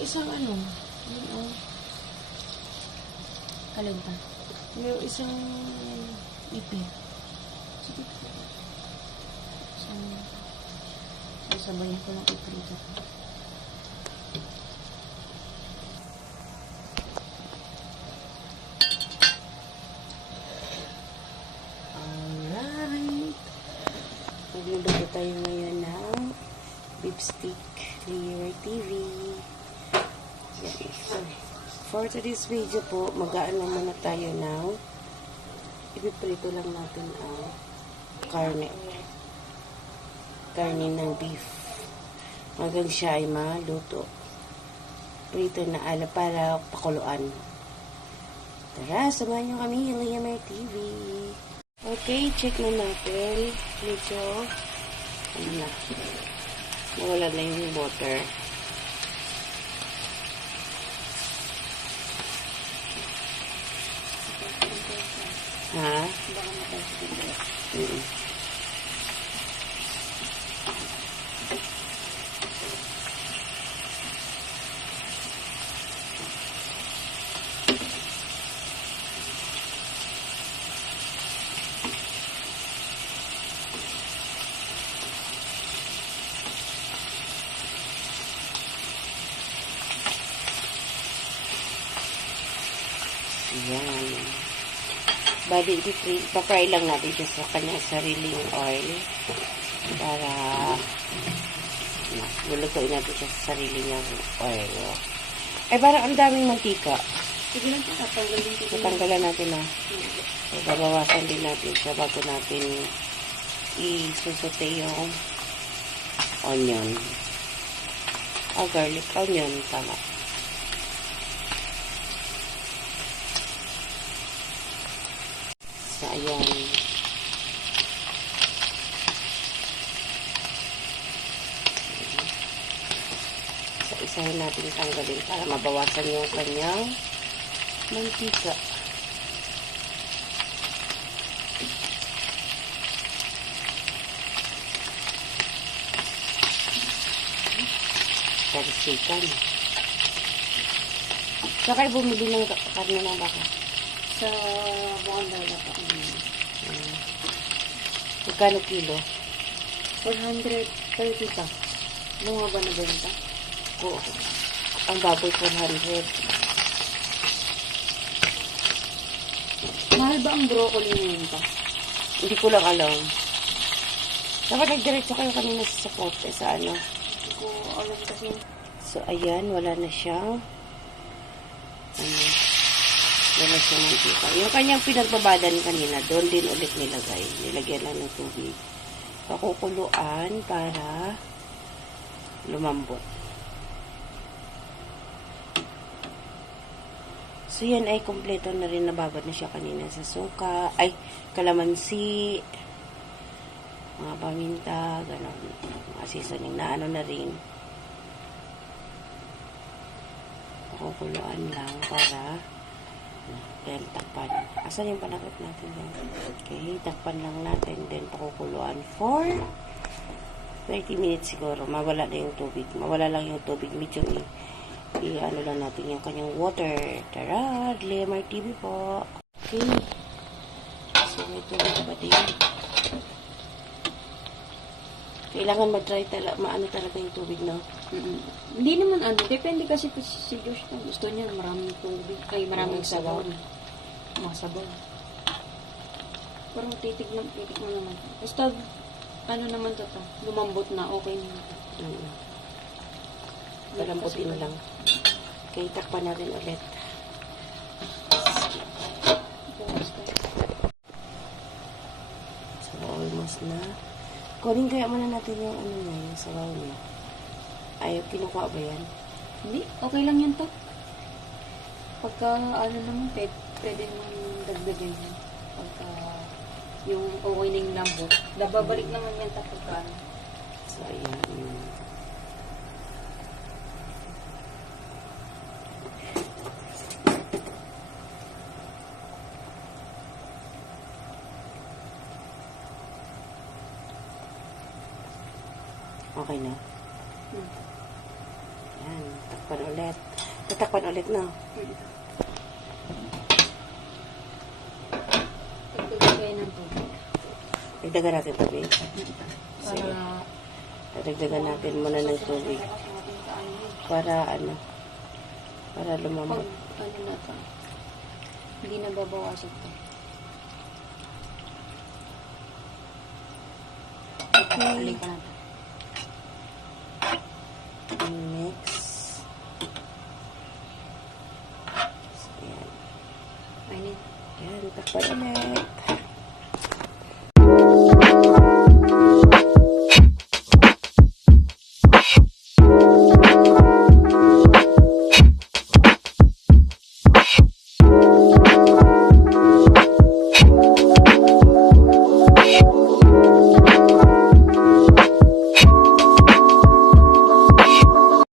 isang ano, yun o. Alin pa? Yung isang ipin. Sige. Sasabayin ko lang iprito. Alright. Magluluto tayo ngayon ng beef stick layer TV. Yan. For today's video po, mag-aano muna tayo ng ipiprito lang natin ang karne ng beef hanggang siya ay maluto. Prito na ala para pakuluan. Tara, samahan nyo kami, Liamer TV. Okay, check na natin. Medyo ano na, nawala na yung water. Ha? Baka matay. Yan. Bali, ipapry lang natin siya sa kanyang sariling oil para lulutuin natin siya sa sarili niyang oil. Ay, parang ang daming mantika. Sige lang po, tatanggalin ko. Tatanggalan natin na. So, babawasan din natin siya bago natin isusute yung onion. Garlic, onion, tama. So, ayan. So, isahin natin tanggalin para mabawasan yung kanyang mantika. Sarisikan. Saan kayo bumili ng karne ng baka? Sa Bukandala pa. Magkano kilo? 430 pa. Bunga ba na benta? Oo. Ang baboy 400. Mahal ba ang broccoli ngayon pa? Hindi ko lang alam. Dapat nagdiretso kayo kanina sa pote sa ano. Hindi ko alam kasi. So, ayan. Wala na siyang wala siyang mantika. Yung kanyang pinagbabadan kanina, doon din ulit nilagay. Nilagyan lang ng tubig. Pakukuluan para lumambot. So, yan ay kompleto na rin. Nababad na siya kanina sa suka. Ay, kalamansi. Mga paminta. Ganon. Mga seasoning na ano na rin. Pakukuluan lang para then takpan. Asan yung panakit natin yan? Okay, takpan lang natin. Then pakukuluan for 30 minutes siguro. Mawala na yung tubig. Mawala lang yung tubig. Medyo ano lang natin yung kanyang water. Tara! Liamer TV po. Okay. So, may tubig pa din. Kailangan mag-try maano talaga yung tubig, no? Hindi naman ano. Depende kasi si Josh na gusto niya maraming tubig. Ay, maraming sabaw. Masabaw. Pero titig mo naman. Basta, ano naman to. Lumambot na. Okay na. Palambutin lang. Okay, takpan natin ulit. So, almost na. Kunin kaya muna natin yung ano niya, yung sabaw niya. Ay, kinukuha ba yan? Hindi. Okay lang yan to. Pagka, ano naman, pwede naman dagdagan yan. Pagka, yung okay na yung lambot. Babalik naman yan pagka, ano. So, ayan. Okay na. Yan. Takpan ulit. takpan ulit na. Pagdagan kayo ng tubig. Dagdagan natin tubig. Para Dagdagan natin muna ng tubig. Para ano? Para pag lumambot. ano na to, hindi na babawasan to. Alin ka na to. Mix. So, ayan. Ayun. Ayan, takpan ulit.